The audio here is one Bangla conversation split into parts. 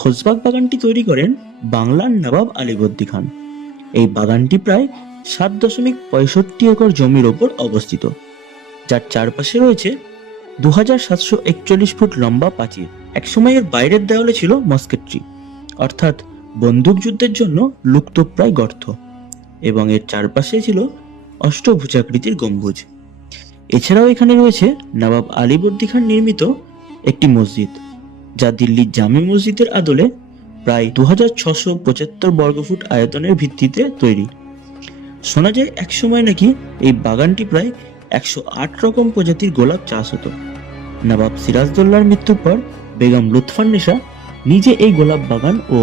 খোশবাগ বাগানটি তৈরি করেন বাংলার নবাব আলীবর্দী খান। এই বাগানটি প্রায় 7.65 একর জমির ওপর অবস্থিত, যার চারপাশে রয়েছে 2741 ফুট লম্বা প্রাচীর। একসময় এর বাইরের দেওয়ালে ছিল মস্কেট্রি, অর্থাৎ বন্দুক যুদ্ধের জন্য লুপ্তপ্রায় গর্ত, এবং এর চারপাশে ছিল অষ্টভুজাকৃতির গম্বুজ। এছাড়াও এখানে রয়েছে নবাব আলীবর্দী খান নির্মিত একটি মসজিদ, যা দিল্লির জামে মসজিদের আদলে প্রায় 2675 বর্গফুট আয়তনের ভিত্তিতে তৈরি। শোনা যায় একসময় নাকি এই বাগানটি প্রায় 108 রকম প্রজাতির গোলাপ চাষ হতো। নবাব সিরাজদৌল্লার মৃত্যুর পর বেগম লুৎফান্নেসা নিজে এই গোলাপ বাগান ও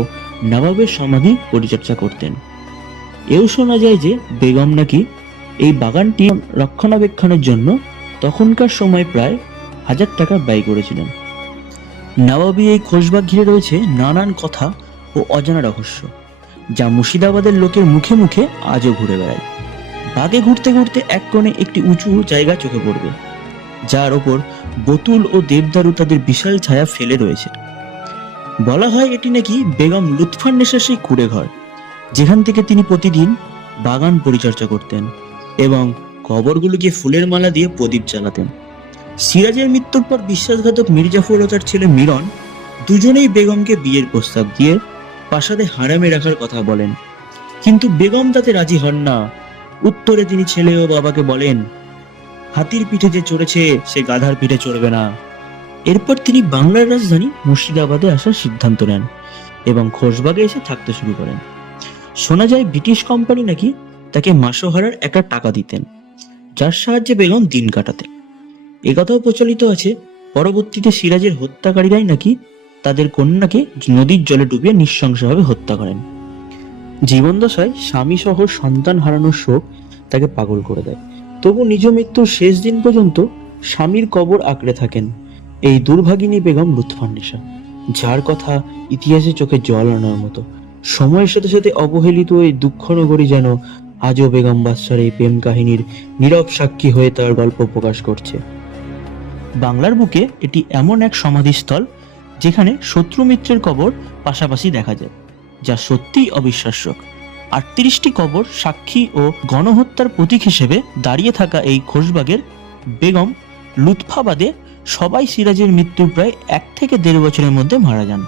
নবাবের সমাধি পরিচর্যা করতেন। এও শোনা যায় যে বেগম নাকি এই বাগানটি রক্ষণাবেক্ষণের জন্য তখনকার সময় প্রায় 1000 টাকা ব্যয় করেছিলেন। নবাবী এই খোশবাগ ঘিরে রয়েছে নানান কথা ও অজানা রহস্য, যা মুর্শিদাবাদের লোকের মুখে মুখে আজও ঘুরে বেড়ায়। বাগে ঘুরতে ঘুরতে এক কোণে একটি উঁচু জায়গা চোখে পড়বে, যার ওপর বতুল ও দেবদারু তাদের বিশাল ছায়া ফেলে রয়েছে। বলা হয় এটি নাকি বেগম লুৎফান্নেসার সেই কুঁড়ে ঘর, যেখান থেকে তিনি প্রতিদিন বাগান পরিচর্যা করতেন এবং কবরগুলোকে ফুলের মালা দিয়ে প্রদীপ জ্বালাতেন। সিরাজের মৃত্যুর পর বিশ্বাসঘাতক মির্জাফর ও তার ছেলে মিরন দুজনেই বেগমকে বিয়ের প্রস্তাব দিয়ে প্রাসাদে হারামে রাখার কথা বলেন, কিন্তু বেগম তাতে রাজি হন না। উত্তরে তিনি ছেলে ও বাবাকে বলেন, হাতির পিঠে যে চড়েছে সে গাধার পিঠে চড়বে না। এরপর তিনি বাংলার রাজধানী মুর্শিদাবাদে আসার সিদ্ধান্ত নেন এবং খোশবাগে এসে থাকতে শুরু করেন। শোনা যায় ব্রিটিশ কোম্পানি নাকি তাকে মাসোহারার একটা টাকা দিতেন, যার সাহায্যে বেগম দিন কাটাতেন। একথাও প্রচলিত আছে পরবর্তীতে সিরাজের হত্যাকারীরাই নাকি তাদের কন্যাকে নদীর জলে ডুবিয়ে নৃশংসভাবে হত্যা করেন। জীবনদশায় স্বামী সহ সন্তান হারানোর শোক তাকে পাগল করে দেয়, তবু নিজ মৃত্যুর শেষ দিন পর্যন্ত স্বামীর কবর আঁকড়ে থাকেন এই দুর্ভাগিনী বেগম লুৎফান্নেসা, যার কথা ইতিহাসে চোখে জল আনার মতো। সময়ের সাথে সাথে অবহেলিত এই দুঃখনগরী যেন আজও বেগম বাদশার এই প্রেম কাহিনীর নীরব সাক্ষী হয়ে তার গল্প প্রকাশ করছে। বাংলার বুকে এটি এমন এক সমাধিস্থল যেখানে শত্রু মিত্রের কবর পাশাপাশি দেখা যায়, যা সত্যিই অবিশ্বাস্য। 38টি কবর সাক্ষী ও গণহত্যার প্রতীক হিসেবে দাঁড়িয়ে থাকা এই খোশবাগের বেগম লুৎফাবাদে সবাই সিরাজের মৃত্যুর প্রায় 1 থেকে 1.5 বছরের মধ্যে মারা যান।